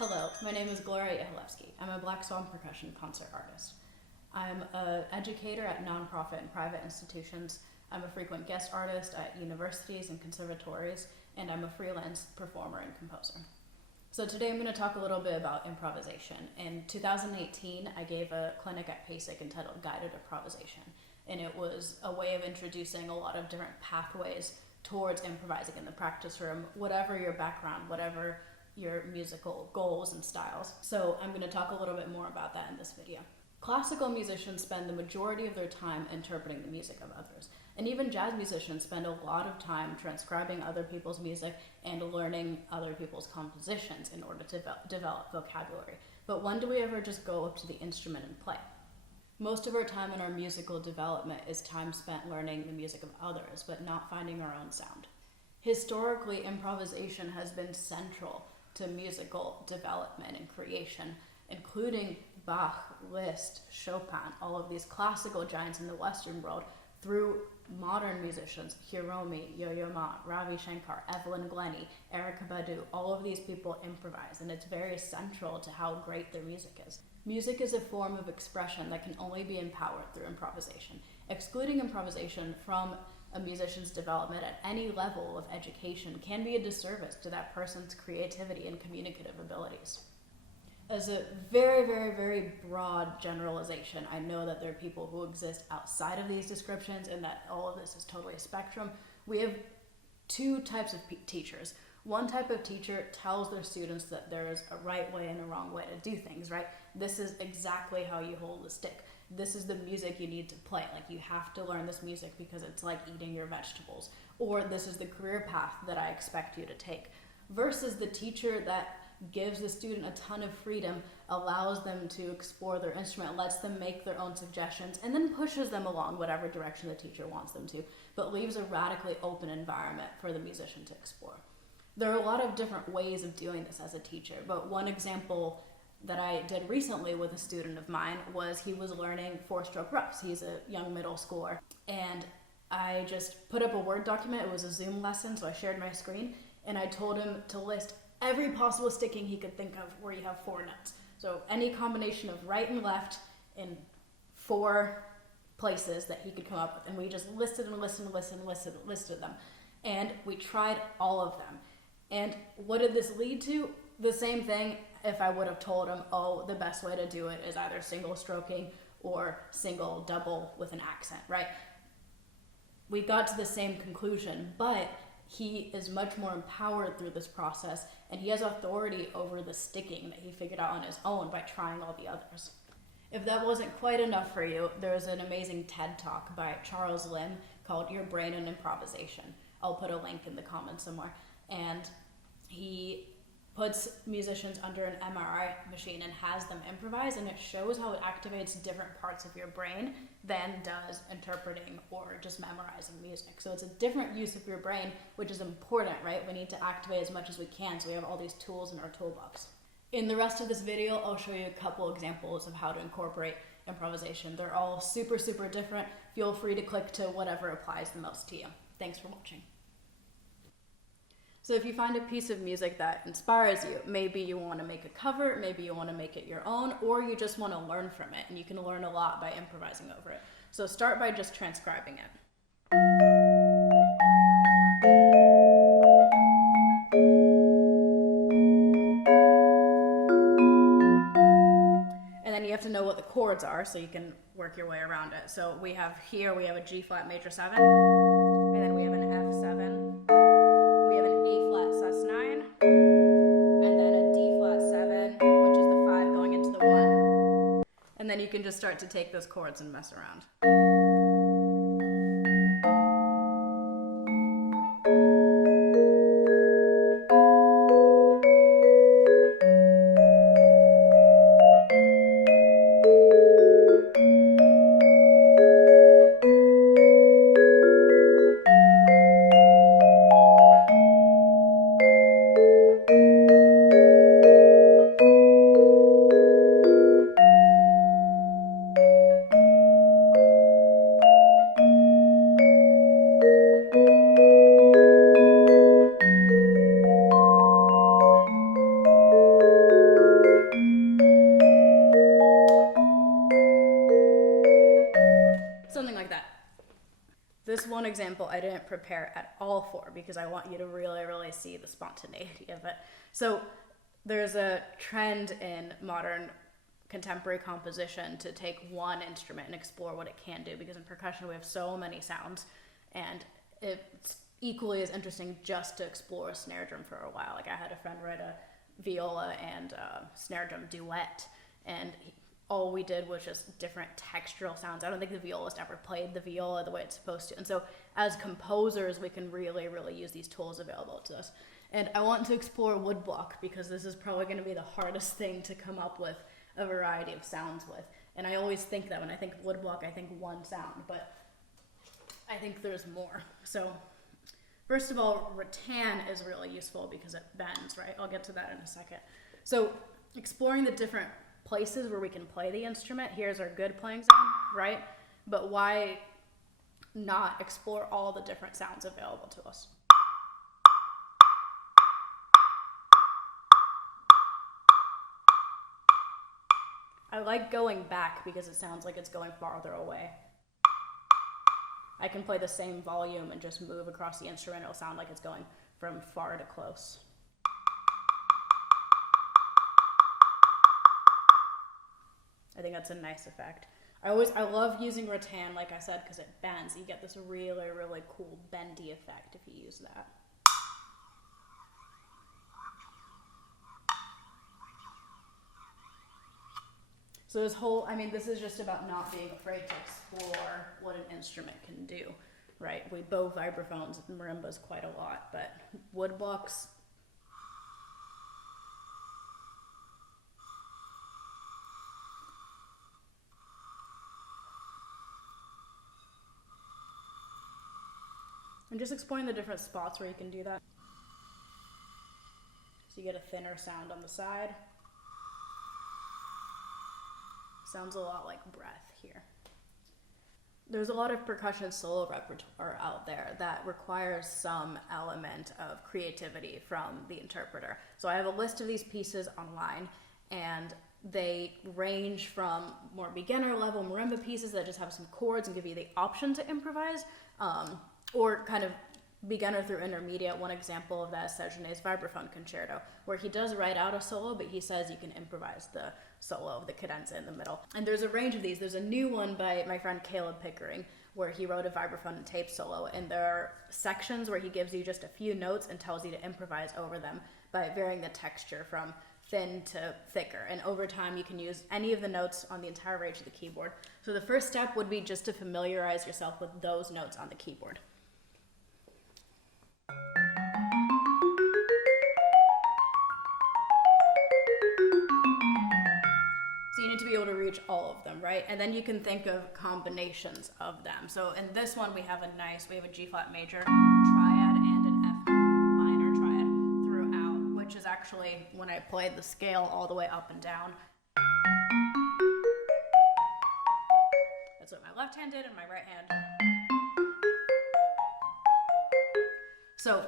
Hello, my name is Gloria Yehilevsky. I'm a Black Swan percussion concert artist. I'm an educator at nonprofit and private institutions. I'm a frequent guest artist at universities and conservatories, and I'm a freelance performer and composer. So today I'm going to talk a little bit about improvisation. In 2018, I gave a clinic at PASIC entitled Guided Improvisation, and it was a way of introducing a lot of different pathways towards improvising in the practice room, whatever your background, whatever your musical goals and styles. So I'm going to talk a little bit more about that in this video. Classical musicians spend the majority of their time interpreting the music of others. And even jazz musicians spend a lot of time transcribing other people's music and learning other people's compositions in order to develop vocabulary. But when do we ever just go up to the instrument and play? Most of our time in our musical development is time spent learning the music of others, but not finding our own sound. Historically, improvisation has been central to musical development and creation, including Bach, Liszt, Chopin, all of these classical giants in the Western world, through modern musicians, Hiromi, Yo-Yo Ma, Ravi Shankar, Evelyn Glennie, Erykah Badu, all of these people improvise, and it's very central to how great their music is. Music is a form of expression that can only be empowered through improvisation. Excluding improvisation from a musician's development at any level of education can be a disservice to that person's creativity and communicative abilities. As a very, very, very broad generalization, I know that there are people who exist outside of these descriptions and that all of this is totally a spectrum. We have two types of teachers. One type of teacher tells their students that there is a right way and a wrong way to do things, right? This is exactly how you hold the stick. This is the music you need to play. Like, you have to learn this music because it's like eating your vegetables. Or this is the career path that I expect you to take. Versus the teacher that gives the student a ton of freedom, allows them to explore their instrument, lets them make their own suggestions, and then pushes them along whatever direction the teacher wants them to, but leaves a radically open environment for the musician to explore. There are a lot of different ways of doing this as a teacher, but one example that I did recently with a student of mine was he was learning four-stroke roughs. He's a young middle schooler, and I just put up a Word document. It was a Zoom lesson, so I shared my screen, and I told him to list every possible sticking he could think of where you have four notes. So any combination of right and left in four places that he could come up with, and we just listed them, and we tried all of them. And what did this lead to? The same thing if I would have told him, oh, the best way to do it is either single stroking or single double with an accent, right? We got to the same conclusion, but he is much more empowered through this process, and he has authority over the sticking that he figured out on his own by trying all the others. If that wasn't quite enough for you, there's an amazing TED Talk by Charles Lim called Your Brain and Improvisation. I'll put a link in the comments somewhere. And he puts musicians under an MRI machine and has them improvise, and it shows how it activates different parts of your brain than does interpreting or just memorizing music. So it's a different use of your brain, which is important, right? We need to activate as much as we can so we have all these tools in our toolbox. In the rest of this video, I'll show you a couple examples of how to incorporate improvisation. They're all super, super different. Feel free to click to whatever applies the most to you. Thanks for watching. So if you find a piece of music that inspires you, maybe you want to make a cover, maybe you want to make it your own, or you just want to learn from it, and you can learn a lot by improvising over it. So start by just transcribing it. And then you have to know what the chords are so you can work your way around it. So we have a G flat major 7, and then we have an F7. And then you can just start to take those chords and mess around. this one example I didn't prepare at all for because I want you to really, really see the spontaneity of it. So there's a trend in modern contemporary composition to take one instrument and explore what it can do, because in percussion we have so many sounds, and it's equally as interesting just to explore a snare drum for a while. Like I had a friend write a viola and snare drum duet, and all we did was just different textural sounds. I don't think the violist ever played the viola the way it's supposed to. And so as composers, we can really, really use these tools available to us. And I want to explore woodblock because this is probably going to be the hardest thing to come up with a variety of sounds with. And I always think that when I think woodblock, I think one sound, but I think there's more. So first of all, rattan is really useful because it bends, right? I'll get to that in a second. So exploring the different places where we can play the instrument. Here's our good playing sound, right? But why not explore all the different sounds available to us? I like going back because it sounds like it's going farther away. I can play the same volume and just move across the instrument. It'll sound like it's going from far to close. I think that's a nice effect. I love using rattan, like I said, because it bends. You get this really, really cool bendy effect if you use that. So this is just about not being afraid to explore what an instrument can do, right? We bow vibraphones and marimbas quite a lot, but woodblocks, and just exploring the different spots where you can do that. So you get a thinner sound on the side. Sounds a lot like breath here. There's a lot of percussion solo repertoire out there that requires some element of creativity from the interpreter. So I have a list of these pieces online, and they range from more beginner level marimba pieces that just have some chords and give you the option to improvise, or kind of beginner through intermediate. One example of that is Sejourné's vibraphone concerto, where he does write out a solo, but he says you can improvise the solo, the cadenza in the middle. And there's a range of these. There's a new one by my friend Caleb Pickering, where he wrote a vibraphone and tape solo, and there are sections where he gives you just a few notes and tells you to improvise over them by varying the texture from thin to thicker. And over time, you can use any of the notes on the entire range of the keyboard. So the first step would be just to familiarize yourself with those notes on the keyboard. So you need to be able to reach all of them, right? And then you can think of combinations of them. So in this one, we have a G flat major triad and an F minor triad throughout, which is actually when I played the scale all the way up and down. That's what my left hand did and my right hand. So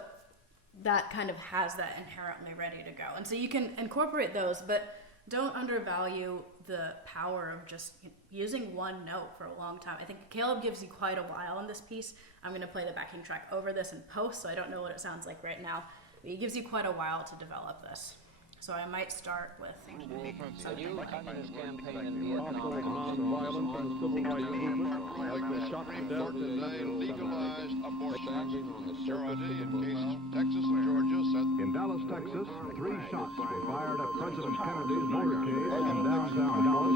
that kind of has that inherently ready to go. And so you can incorporate those, but don't undervalue the power of just using one note for a long time. I think Caleb gives you quite a while on this piece. I'm going to play the backing track over this in post, so I don't know what it sounds like right now. But he gives you quite a while to develop this. So I might start with something like communist campaign in Vietnam. Nonviolence and civil rights movement, like the shot to death legalized abortion majority in cases Texas and Georgia set. In Dallas, Texas, 3 shots were fired at President Kennedy's motorcade in downtown Dallas.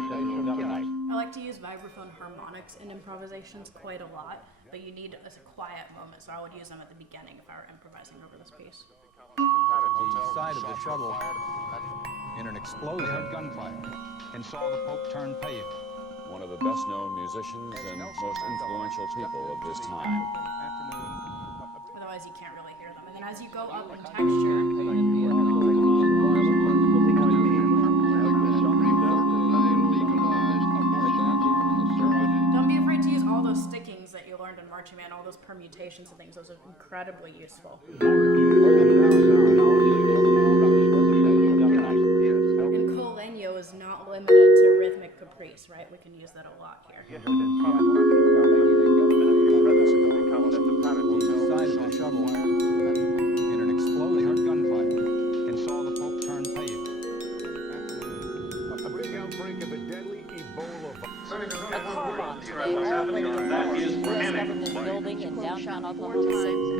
I like to use vibraphone harmonics in improvisations quite a lot, but you need a quiet moment, so I would use them at the beginning if I were improvising over this piece. The side of the shuttle in an explosion, gunfire, and saw the Pope turn pale. One of the best-known musicians and most influential people of this time. Otherwise, you can't really hear them. And then as you go up in texture, don't be afraid to use all those stickings that you learned in marching band, all those permutations and things. Those are incredibly useful. And colegno is not limited to rhythmic caprice, right? We can use that a lot here. violence at the Pentagon side of the shuttle in an explosion. Heard gunfire and saw the Pope turn pale. A big outbreak of a deadly Ebola virus. A car bomb today, all linked to the U.S. government building in downtown Oklahoma City.